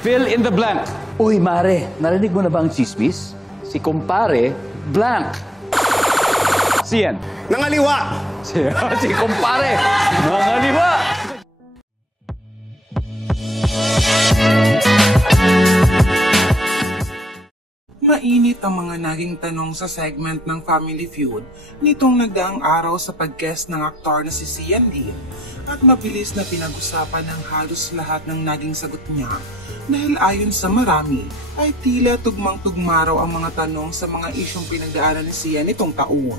Fill in the blank. Uy, Mare, narinig mo na ba ang chismis? Si kumpare, blank. Sian. Nangaliwa! Si kumpare, nangaliwa. Mainit ang mga naging tanong sa segment ng Family Feud nitong nagdaang araw sa pag-guest ng aktor na si Sian Lim at mabilis na pinag-usapan ng halos lahat ng naging sagot niya dahil ayon sa marami ay tila tugmang-tugma raw ang mga tanong sa mga isyong pinagdaanan ni Sian nitong taon.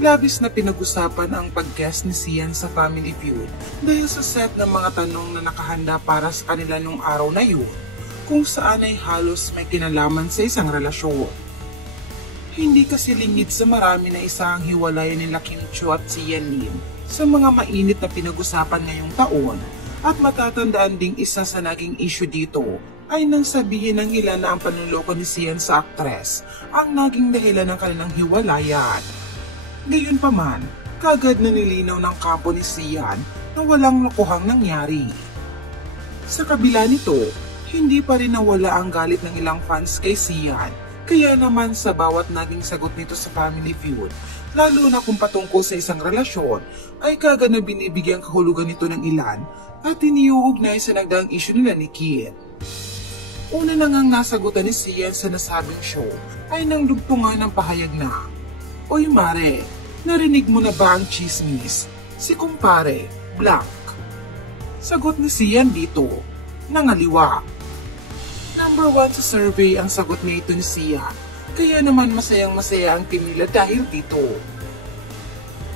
Labis na pinag-usapan ang pag-guest ni Sian sa Family Feud dahil sa set ng mga tanong na nakahanda para sa kanila nung araw na yun, kung saan ay halos may kinalaman sa isang relasyon. Hindi kasi lingid sa marami na isa ang hiwalayan nila Kim Chiu at Sian Lim sa mga mainit na pinag-usapan ngayong taon, at matatandaan ding isa sa naging issue dito ay nang sabihin ng ilan na ang panloloko ni Sian sa aktres ang naging dahilan ng kanilang hiwalayan. Gayunpaman, kagad na nilinaw ng kampo ni Sian na walang lokohang nangyari. Sa kabila nito, hindi pa rin nawala ang galit ng ilang fans kay Sian, kaya naman sa bawat naging sagot nito sa Family Feud, lalo na kung patungkol sa isang relasyon, ay kagad na binibigyang kahulugan nito ng ilan at iniuugnay sa nagdaang issue nila ni Kim. Una na ngang nasagutan ni Sian sa nasabing show ay nang dugtungan ng pahayag na, "Oy Mare, narinig mo na ba ang chismis? Si kumpare, blank." Sagot ni Sian dito, "Nangaliwa." Number 1 sa survey ang sagot niya ito ni Sian, kaya naman masayang-masaya ang team nila dahil dito.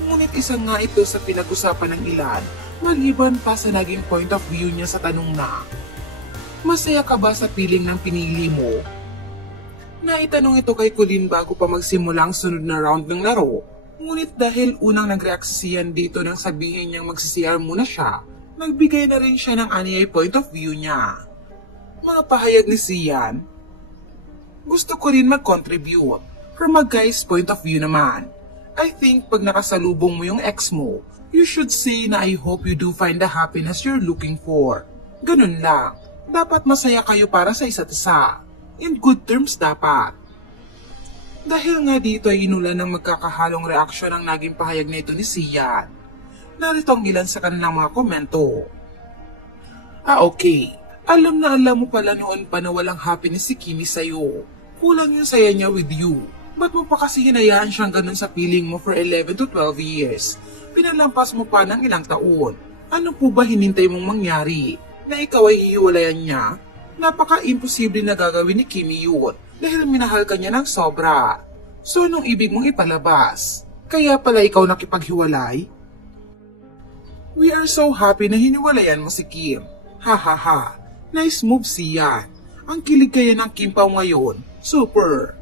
Ngunit isa nga ito sa pinag-usapan ng ilan, maliban pa sa naging point of view niya sa tanong na, "Masaya ka ba sa piling ng pinili mo?" Naitanong ito kay Colleen bago pa magsimula ang sunod na round ng laro, ngunit dahil unang nag-react si Sian dito nang sabihin niyang magsisiyar muna siya, nagbigay na rin siya ng aniyay point of view niya. Mga pahayag ni Sian, "Gusto ko rin mag-contribute. From a guy's point of view naman, I think pag nakasalubong mo yung ex mo, you should say na I hope you do find the happiness you're looking for. Ganun lang. Dapat masaya kayo para sa isa't isa. In good terms dapat." Dahil nga dito ay inulan ng magkakahalong reaksyon ang naging pahayag na ito ni Sian. Narito ang ilan sa kanilang mga komento. Okay. Alam na alam mo pala noon pa na walang happiness si Kimi sa'yo. Kulang yung saya niya with you. Ba't mo pa kasi hinayaan siyang ganun sa piling mo for 11 to 12 years? Pinalampas mo pa ng ilang taon. Ano po ba hinintay mong mangyari? Na ikaw ay hihiwalayan niya? Napaka-imposible na gagawin ni Kimi yun dahil minahal ka niya ng sobra. So anong ibig mong ipalabas? Kaya pala ikaw nakipaghiwalay? We are so happy na hiniwalayan mo si Kim. Ha ha ha. Nice move Sian. Ang kilig kaya ng Kim Pao ngayon. Super.